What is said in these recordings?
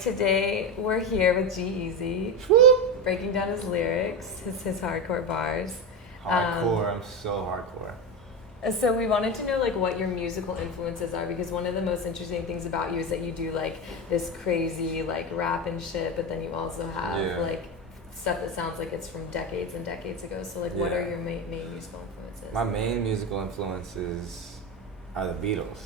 Today we're here with G-Eazy, breaking down his lyrics, his hardcore bars. Hardcore, I'm so hardcore. So we wanted to know like what your musical influences are, because one of the most interesting things about you is that you do like this crazy like rap and shit, but then you also have like stuff that sounds like it's from decades and decades ago. So like what are your main musical influences? My main musical influences are the Beatles.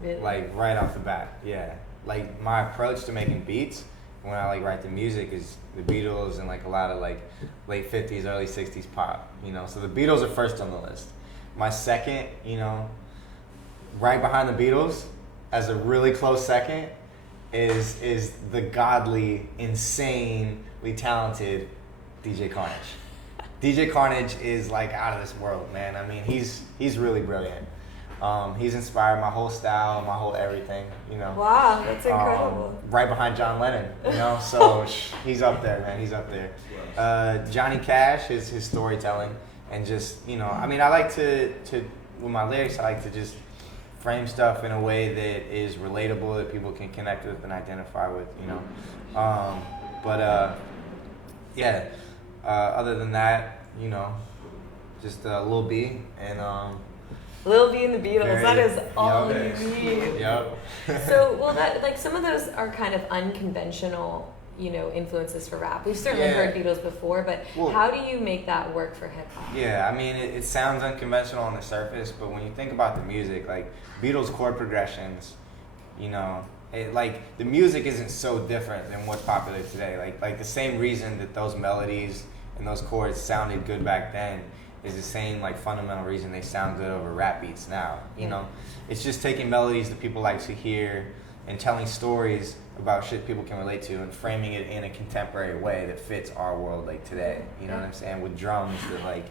Really? Like right off the bat, yeah. Like my approach to making beats when I like write the music is the Beatles and like a lot of like late 50s, early 60s pop, you know. So the Beatles are first on the list. My second, you know, right behind the Beatles as a really close second is the godly, insanely talented DJ Carnage. DJ Carnage is like out of this world, man. I mean, he's really brilliant. He's inspired my whole style, my whole everything, you know. Wow, that's incredible. Right behind John Lennon, you know, so he's up there, man, he's up there. Johnny Cash, his storytelling, and just, you know, I mean, I like to with my lyrics, I like to just frame stuff in a way that is relatable, that people can connect with and identify with, you know. Other than that, you know, just Lil B and Lil B and the Beatles, that is all you need. Yep. So, well, that like some of those are kind of unconventional, you know, influences for rap. We've certainly heard Beatles before, but how do you make that work for hip hop? Yeah, I mean, it sounds unconventional on the surface, but when you think about the music, like Beatles chord progressions, you know, like the music isn't so different than what's popular today. Like the same reason that those melodies and those chords sounded good back then is the same like fundamental reason they sound good over rap beats now. You know, it's just taking melodies that people like to hear and telling stories about shit people can relate to and framing it in a contemporary way that fits our world like today. You know what I'm saying? With drums that like,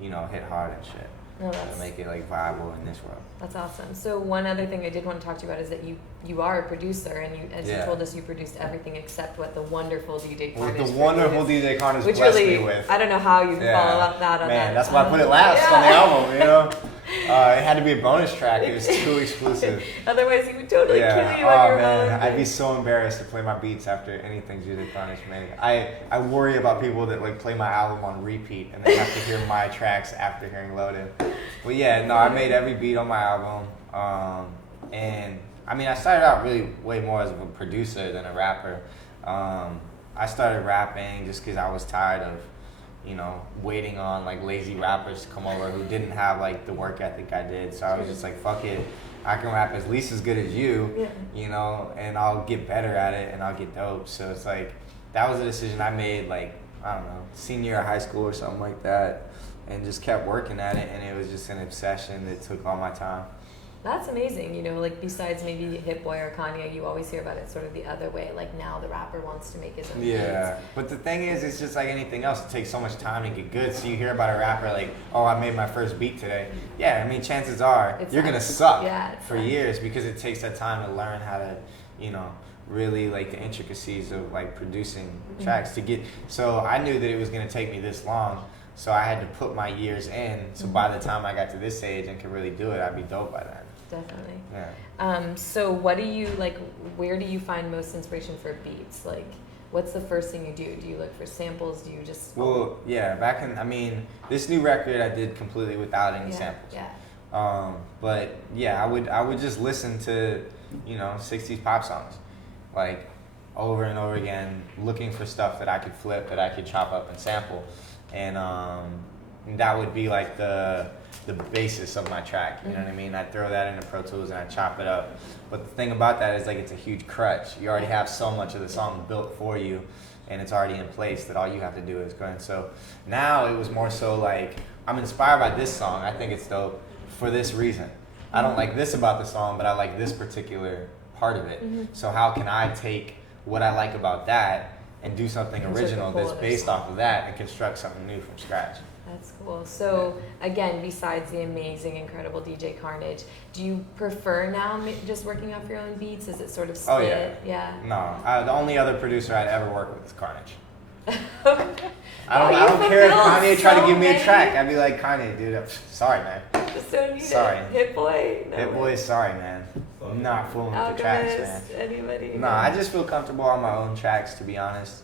you know, hit hard and shit. No, to make it like viable in this world. That's awesome. So one other thing I did want to talk to you about is that you are a producer, and you, as you told us, you produced everything except what the wonderful DJ Carnage the wonderful DJ Carnage which blessed really, me with. I don't know how you follow up that on Man, that. that's why I put it last on the album, you know? It had to be a bonus track. It was too exclusive. Otherwise, he would totally kill you on your own. I'd be so embarrassed to play my beats after anything DJ Carnage made. I worry about people that like play my album on repeat and they have to hear my tracks after hearing Loaded. But yeah, no, I made every beat on my album. And I mean, I started out really way more as a producer than a rapper. I started rapping just because I was tired of, you know, waiting on like lazy rappers to come over who didn't have like the work ethic I did. So I was just like, fuck it, I can rap at least as good as you, you know, and I'll get better at it and I'll get dope. So it's like, that was a decision I made like, I don't know, senior year of high school or something like that, and just kept working at it, and it was just an obsession that took all my time. That's amazing, you know, like besides maybe Hit Boy or Kanye, you always hear about it sort of the other way, like now the rapper wants to make his own beats. But the thing is, it's just like anything else, it takes so much time to get good. So you hear about a rapper like, oh, I made my first beat today. Yeah, I mean, chances are you're gonna suck for years because it takes that time to learn how to, you know, really like the intricacies of like producing tracks to get. So I knew that it was gonna take me this long. So I had to put my years in. So by the time I got to this age and could really do it, I'd be dope by then. Definitely. Yeah. So what do you like? Where do you find most inspiration for beats? Like, what's the first thing you do? Do you look for samples? Do you just? Well, I mean, this new record I did completely without any samples. Yeah. But yeah, I would just listen to, you know, 60s pop songs, like over and over again, looking for stuff that I could flip, that I could chop up and sample, and that would be like the basis of my track, you know what I mean? I throw that into Pro Tools and I chop it up. But the thing about that is like it's a huge crutch. You already have so much of the song built for you and it's already in place that all you have to do is go in. So now it was more so like, I'm inspired by this song, I think it's dope for this reason. I don't like this about the song, but I like this particular part of it. So how can I take what I like about that and do something original that's based off of that and construct something new from scratch? That's cool. So again, besides the amazing, incredible DJ Carnage, do you prefer now just working off your own beats? Is it sort of split? Oh yeah. No, the only other producer I'd ever work with is Carnage. I don't care if Kanye tried to give me a track. I'd be like, Kanye, dude, sorry, man. Just don't need sorry. it. Hit Boy? No Hit Boy, sorry, man. I'm not fooling with the tracks, man. Anybody? No, I just feel comfortable on my own tracks, to be honest.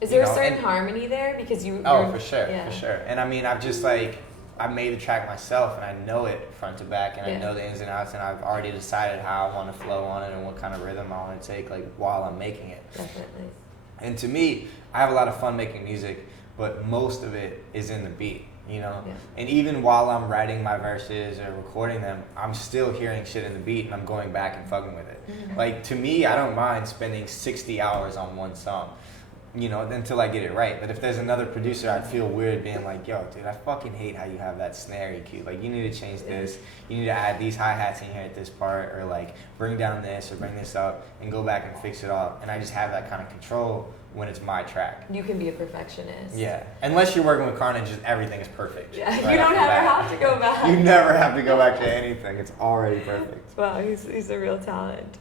Is there a certain harmony there? Because for sure. And I mean, I've just like, I made the track myself, and I know it front to back, and I know the ins and outs, and I've already decided how I want to flow on it and what kind of rhythm I want to take, like, while I'm making it. Definitely. And to me, I have a lot of fun making music, but most of it is in the beat, you know? Yeah. And even while I'm writing my verses or recording them, I'm still hearing shit in the beat, and I'm going back and fucking with it. Mm-hmm. Like, to me, I don't mind spending 60 hours on one song, you know, until I get it right. But if there's another producer, I'd feel weird being like, yo, dude, I fucking hate how you have that snare EQ. Like, you need to change this. You need to add these hi-hats in here at this part, or like bring down this or bring this up and go back and fix it all. And I just have that kind of control when it's my track. You can be a perfectionist. Yeah. Unless you're working with Carnage, just everything is perfect. Yeah, right, you don't ever have to go back. You never have to go back to anything. It's already perfect. Wow, he's a real talent.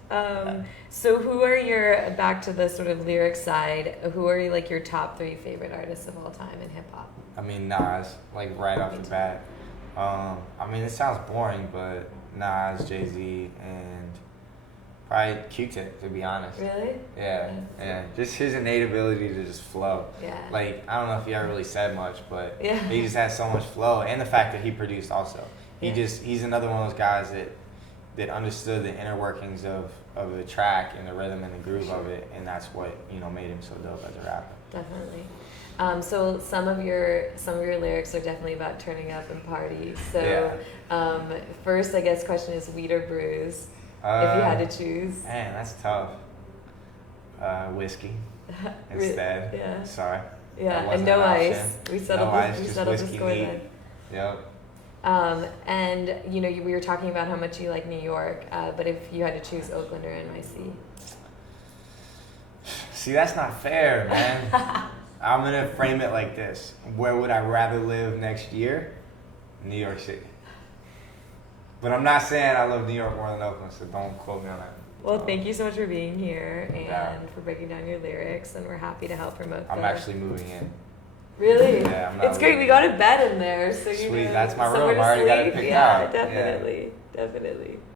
So who are your, back to the sort of lyric side, who are like your top 3 favorite artists of all time in hip hop? I mean, Nas, like right off the bat. I mean, it sounds boring, but Nas, Jay-Z, and probably Q-Tip, to be honest. Really? Yeah. Just his innate ability to just flow. Yeah. Like, I don't know if he ever really said much, but he just has so much flow, and the fact that he produced also. He's another one of those guys that understood the inner workings of the track and the rhythm and the groove of it, and that's what, you know, made him so dope as a rapper. Definitely. So some of your lyrics are definitely about turning up and parties. So first, I guess, question is weed or brews, if you had to choose. Man, that's tough. Whiskey instead. Yeah. Sorry. Yeah, and no ice. We settled this going in. Yep. And you know, we were talking about how much you like New York, but if you had to choose Oakland or NYC? See, that's not fair, man. I'm gonna frame it like this: where would I rather live next year? New York City. But I'm not saying I love New York more than Oakland, so don't quote me on that. Well, thank you so much for being here and for breaking down your lyrics, and we're happy to help promote them. I'm actually moving in. Really? Yeah, I'm not. It's great. We got a bed in there, so Sweet, you know, that's my room. somewhere to I already got it sleep. picked Yeah, out. definitely.